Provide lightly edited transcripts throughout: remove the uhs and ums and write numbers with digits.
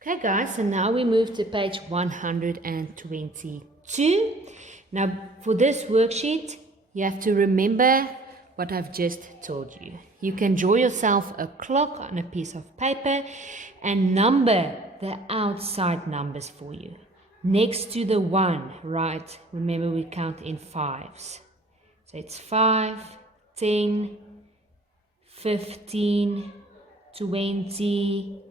Okay guys, so now we move to page 122. Now for this worksheet, you have to remember what I've just told you. You can draw yourself a clock on a piece of paper and number the outside numbers for you. Next to the 1, right? Remember we count in 5s. So it's 5, 10, 15, 20,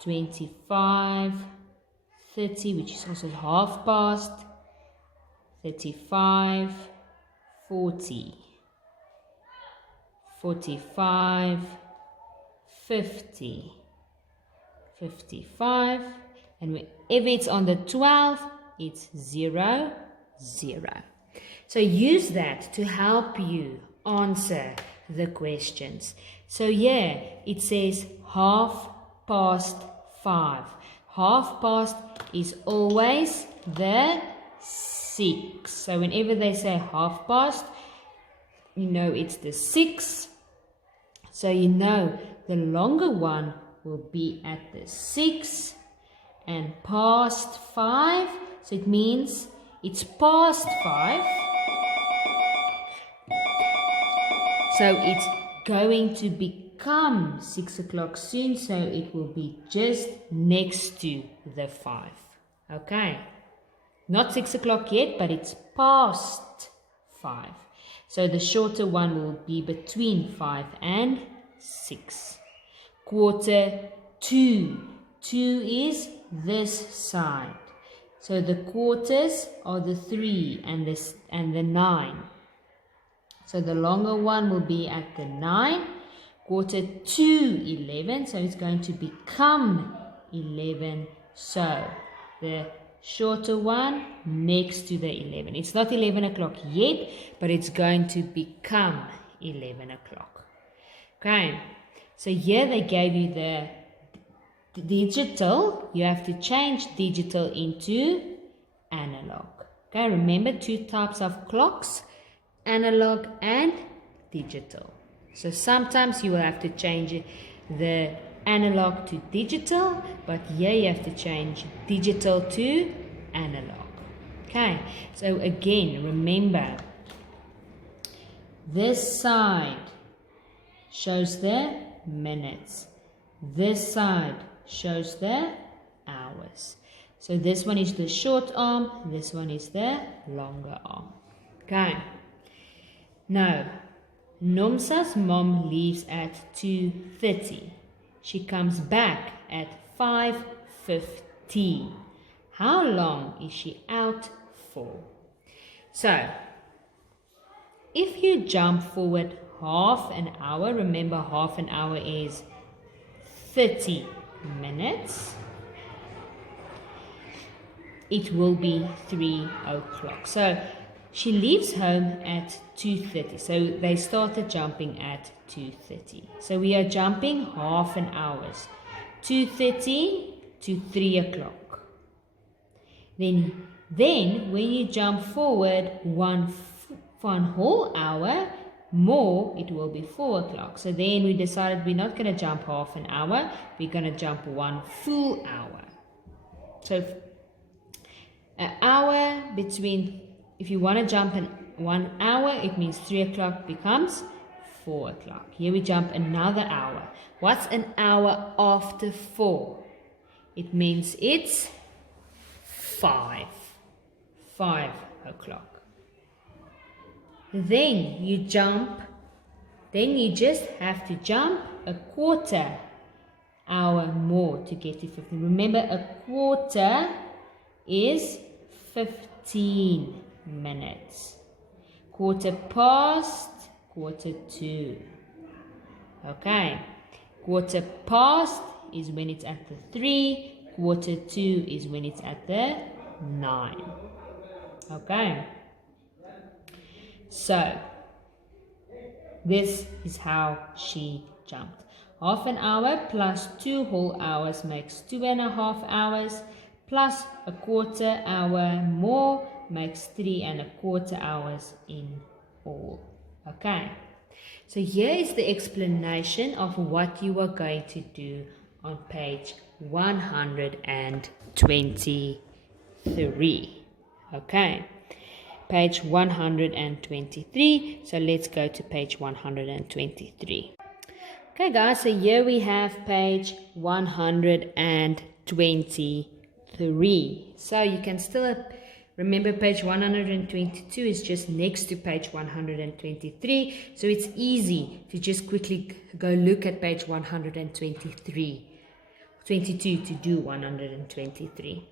25, 30, which is also half past, 35, 40, 45, 50, 55, and whenever it's on the 12, it's 0, 0. So use that to help you answer the questions. So yeah, it says 5:30. 5:30 is always the 6. So whenever they say 5:30, you know it's the 6. So you know the longer one will be at the 6 and past 5. So it means it's past 5. So it's going to become 6 o'clock soon, so it will be just next to the 5. Okay, not 6 o'clock yet, but it's past 5. So the shorter one will be between 5 and 6. 1:45. 2 is this side. So the quarters are the 3 and the 9. So the longer one will be at the 9. 11:45, so it's going to become 11. So the shorter one next to the 11. It's not 11 o'clock yet, but it's going to become 11 o'clock. Okay, so here they gave you the digital. You have to change digital into analog. Okay, remember 2 types of clocks, analog and digital. So sometimes you will have to change the analog to digital, but here you have to change digital to analog. Okay, so again, remember, this side shows the minutes. This side shows the hours. So this one is the short arm, this one is the longer arm. Okay. Now, Nomsa's mom leaves at 2:30. She comes back at 5:15. How long is she out for? So, if you jump forward half an hour, remember half an hour is 30 minutes. It will be 3 o'clock. So, she leaves home at 2:30. So they started jumping at 2:30. So we are jumping half an hour. 2:30 to 3 o'clock. Then when you jump forward one whole hour more, it will be 4 o'clock. So then we decided we're not going to jump half an hour. We're going to jump 1 full hour. So an hour between... If you want to jump in 1 hour, it means 3 o'clock becomes 4 o'clock. Here we jump another hour. What's an hour after 4? It means it's 5 o'clock. Then you just have to jump a quarter hour more to get to 15. Remember, a quarter is 15 minutes. 2:15. Okay, 2:15 is when it's at the 3, 2:45 is when it's at the 9. Okay, so this is how she jumped. Half an hour plus 2 whole hours makes 2.5 hours, plus a quarter hour more makes 3.25 hours in all. Okay, so here is the explanation of what you are going to do on page 123. Okay, page 123. So let's go to page 123. Okay guys, so here we have page 123. So you can still remember page 122 is just next to page 123. So it's easy to just quickly go look at page 122 to do 123.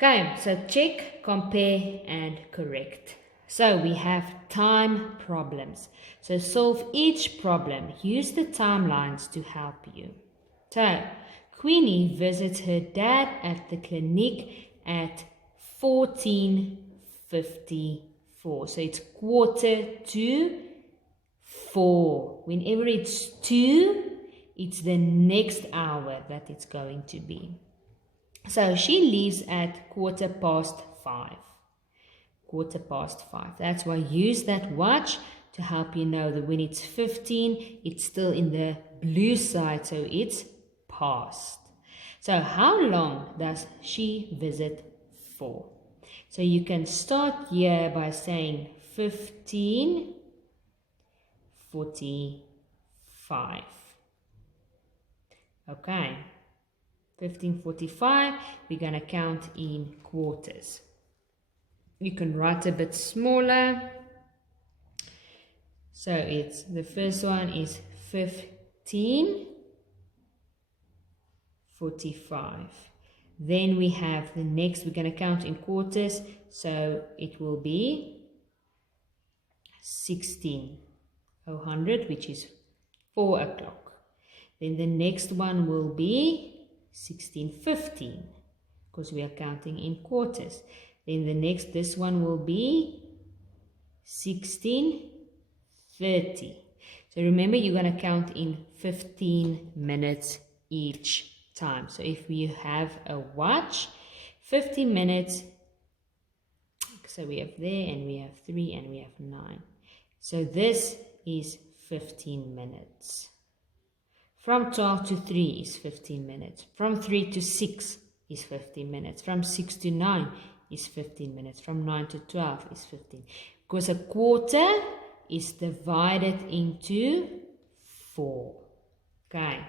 Okay, so check, compare, and correct. So we have time problems. So solve each problem. Use the timelines to help you. So Queenie visits her dad at the clinic at 14:54. So it's 3:45. Whenever it's 2, it's the next hour that it's going to be. So she leaves at 5:15. 5:15. That's why use that watch to help you know that when it's 15, it's still in the blue side, so it's past. So how long does she visit for? So you can start here by saying 15:45. Okay, 15:45, we're going to count in quarters. You can write a bit smaller. So it's the first one is 15:45. Then we have the next, we're going to count in quarters. So it will be 16:00, which is 4 o'clock. Then the next one will be 16:15 because we are counting in quarters. Then the next, this one will be 16:30. So remember, you're going to count in 15 minutes each time. So if you have a watch, 15 minutes. So we have there, and we have 3, and we have 9. So this is 15 minutes. From 12 to 3 is 15 minutes. From 3 to 6 is 15 minutes. From 6 to 9 is 15 minutes. From 9 to 12 is 15. Because a quarter is divided into 4. Okay.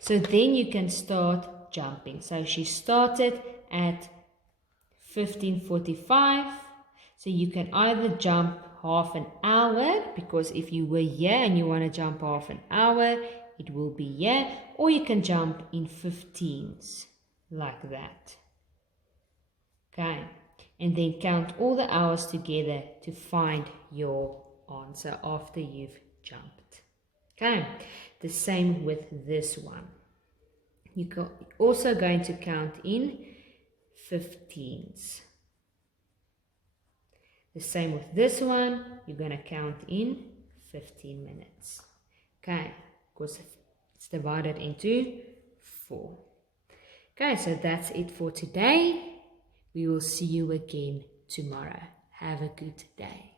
So then you can start jumping. So she started at 15:45. So you can either jump half an hour, because if you were here and you want to jump half an hour, it will be here. Or you can jump in 15s, like that. Okay. And then count all the hours together to find your answer after you've jumped. Okay. The same with this one. You're also going to count in 15s. The same with this one. You're going to count in 15 minutes. Okay. Because it's divided into 4. Okay, so that's it for today. We will see you again tomorrow. Have a good day.